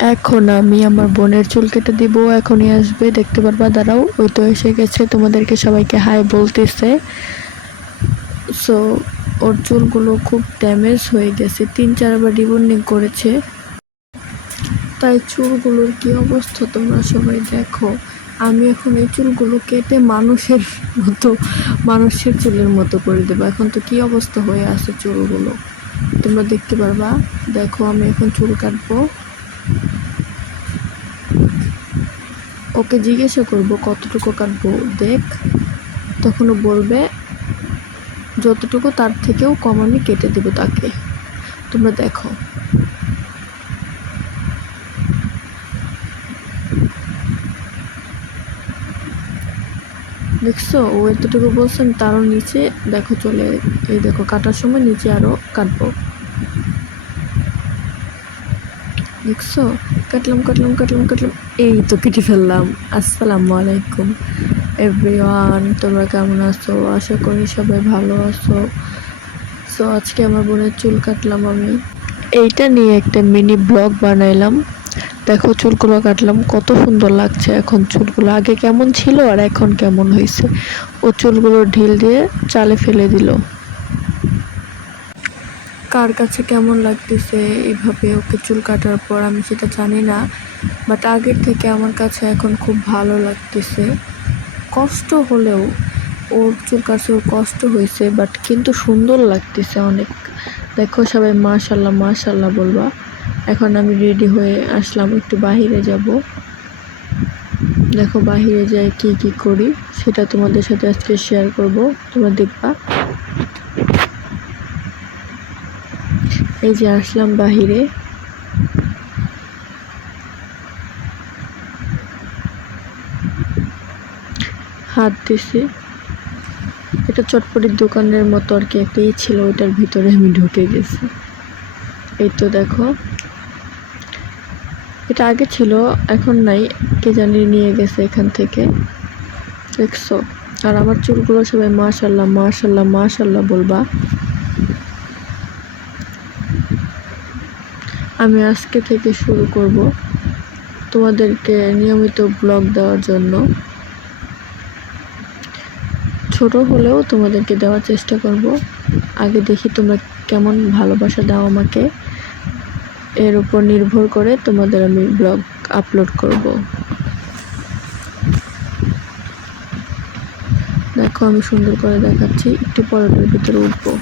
এখন আমি আমার বোনের চুল কেটে দিব, এখনই আসবে, দেখতে পারবা, দাঁড়াও, ওই তো এসে গেছে, তোমাদেরকে সবাইকে হাই বলতেছে। সো ওর চুলগুলো খুব ড্যামেজ হয়ে গেছে, তিন চারবার রিবন্ডিং করেছে। তাই চুলগুলোর কি অবস্থা তোমরা সবাই দেখো। আমি এখন এই চুলগুলো কেটে মানুষের মতো, মানুষের চুলের মতো করে দেবো। এখন তো কি অবস্থা হয়ে আছে চুলগুলো? তোমরা দেখতে পারবা? দেখো, আমি এখন চুল কাটবো। ওকে জিজ্ঞাসা করব, কতটুকু কাটবো? দেখ, তখনও বলবে, যতটুকু তার থেকেও কম আমি কেটে দেবো তাকে। তোমরা দেখো। দেখছ? ও এতটুকু বলছেন তারও নিচে, দেখো, চলে, এই দেখো, কাটার সময় নিচে আরও কাটবো। দেখছ? কাটলাম কাটলাম কাটলাম কাটলাম। এই তো কেটে ফেললাম। আসসালামু আলাইকুম। এভরিওয়ান, তোমরা কেমন আছো? আশা করি সবাই ভালো আছো। সো, আজকে আমার বোনের চুল কাটলাম আমি। এইটা নিয়ে একটা মিনি ব্লগ বানাইলাম। দেখো, চুলগুলো কাটলাম। কত সুন্দর লাগছে এখন চুলগুলো। আগে কেমন ছিল আর এখন কেমন হয়েছে? ও চুলগুলো ঢিল দিয়ে চালে ফেলে দিল। কার কাছে কেমন লাগতেছে এইভাবে ওকে চুল কাটার পর আমি সেটা জানি না বাট আগের থেকে আমার কাছে এখন খুব ভালো লাগতেছে। কষ্ট হলেও ওর চুল কাছে ওর কষ্ট হয়েছে বাট কিন্তু সুন্দর লাগতেছে অনেক। দেখো সবাই মাশাল্লাহ মাশাল্লাহ বলবা। এখন আমি রেডি হয়ে আসলাম, একটু বাহিরে যাব। দেখো বাহিরে যাই কি কি করি, সেটা তোমাদের সাথে আজকে শেয়ার করব। তোমরা দেখবা। এই যে আসলাম বাহিরে। হাত দিছি। এটা চটপটির দোকানের মতো আর কি, একটা ছিল, ওইটার ভিতরে আমি ঢুকে গেছি। এই তো দেখো। এটা আগে ছিল, এখন নাই, কে জানি নিয়ে গেছে এখান থেকে। দেখছ? আর আমার চুলগুলো সবাই মাশাল্লাহ মাশাল্লাহ মাশাল্লাহ বলবা। আমি আজকে থেকে শুরু করব তোমাদেরকে নিয়মিত ব্লগ দেওয়ার জন্য। ছোট হলেও তোমাদেরকে দেওয়ার চেষ্টা করব। আগে দেখি তোমরা কেমন ভালোবাসা দাও আমাকে। এর উপর নির্ভর করে তোমাদের আমি ব্লগ আপলোড করব। দেখো আমি সুন্দর করে দেখাচ্ছি, একটু পরের ভিতরে উঠবো।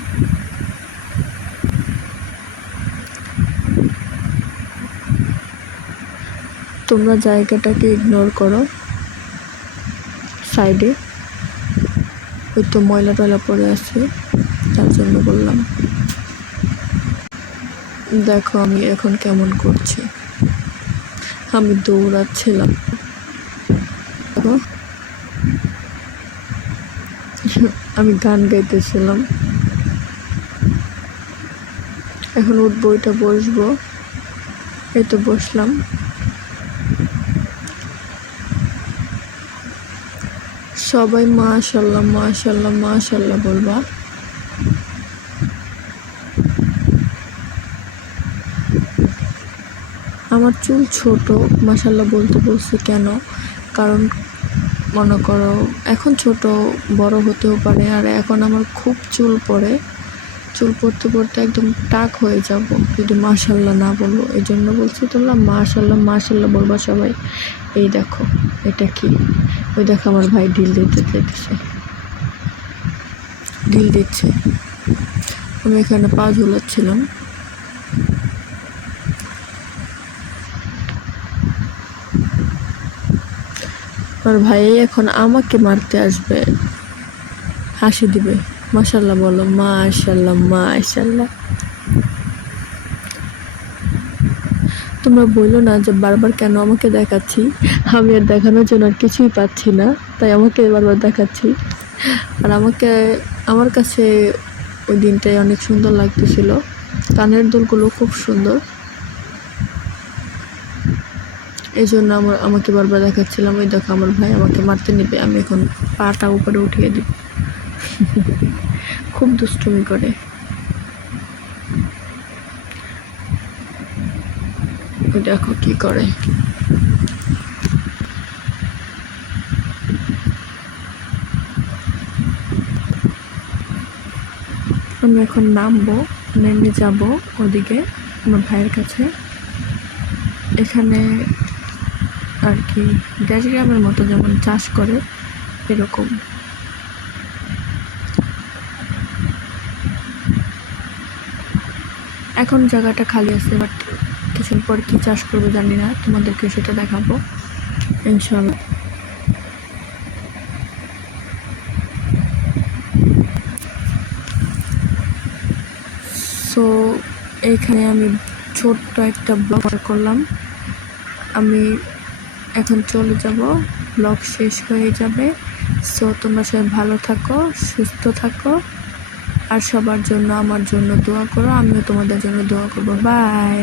তোমরা জায়গাটাকে ইগনোর করো। সাইডে ওই তো ময়লা টয়লা পড়ে আছে, তার জন্য বললাম। দেখো আমি এখন কেমন করছি। আমি দৌড়াচ্ছিলাম। আমি গান গাইতেছিলাম। এখন উঠবো এটা বসবো। এই তো বসলাম। সবাই মাশাল্লাহ মাশাল্লাহ মাশাল্লাহ বলবা। আমার চুল ছোট, মাশাল্লাহ বলতে বলছি কেন? কারণ মনে করো, এখন ছোট, বড় হতেও পারে, আর এখন আমার খুব চুল পড়ে। চুল পড়তে পড়তে একদম টাক হয়ে যাব, যদি মাশাল্লাহ না বলব এই জন্য বলছি তোমরা মাশাল্লাহ মাশাল্লাহ বলবা সবাই। এই দেখো, এটা কি? ওই দেখো আমার ভাই ঢিল দিতে চাইতেছে। ঢিল দিচ্ছে। আমি এখানে পা ঝুলাচ্ছিলাম। আমার ভাই এখন আমাকে মারতে আসবে। হাসি দিবে। মাশাল্লাহ বলো মাশাল্লাহ মাশাল্লাহ তোমরা বলল না যে বারবার কেন আমাকে দেখাচ্ছি? আমি আর দেখানোর জন্য আর কিছুই পাচ্ছি না, তাই আমাকে বারবার দেখাচ্ছি। আর আমাকে, আমার কাছে ওই দিনটাই অনেক সুন্দর লাগতেছিল। কানের দুলগুলো খুব সুন্দর। এই জন্য আমার, আমাকে বারবার দেখাচ্ছিলাম, ওই দেখো আমার ভাই আমাকে মারতে নেবে, আমি এখন পাটা উপরে উঠিয়ে দিব খুব দুষ্টুমি করে। ওই দেখো কি করে। আমি এখন নামবো, নেমে যাব ওদিকে আমার ভাইয়ের কাছে। এখানে আর কি গ্রামের মতো যেমন চাষ করে, এরকম। এখন জায়গাটা খালি আছে বাট কিছুদিন পর কি চাষ করব জানি না, তোমাদেরকে সেটা দেখাবো ইনশাল্লাহ সো এখানে আমি ছোট্ট একটা ব্লগ করলাম। আমি এখন চলে যাব, ব্লগ শেষ হয়ে যাবে। সো তোমরা সবাই ভালো থাকো, সুস্থ থাকো, আর সবার জন্য আমার জন্য দোয়া করো, আমিও তোমাদের জন্য দোয়া করব। বাই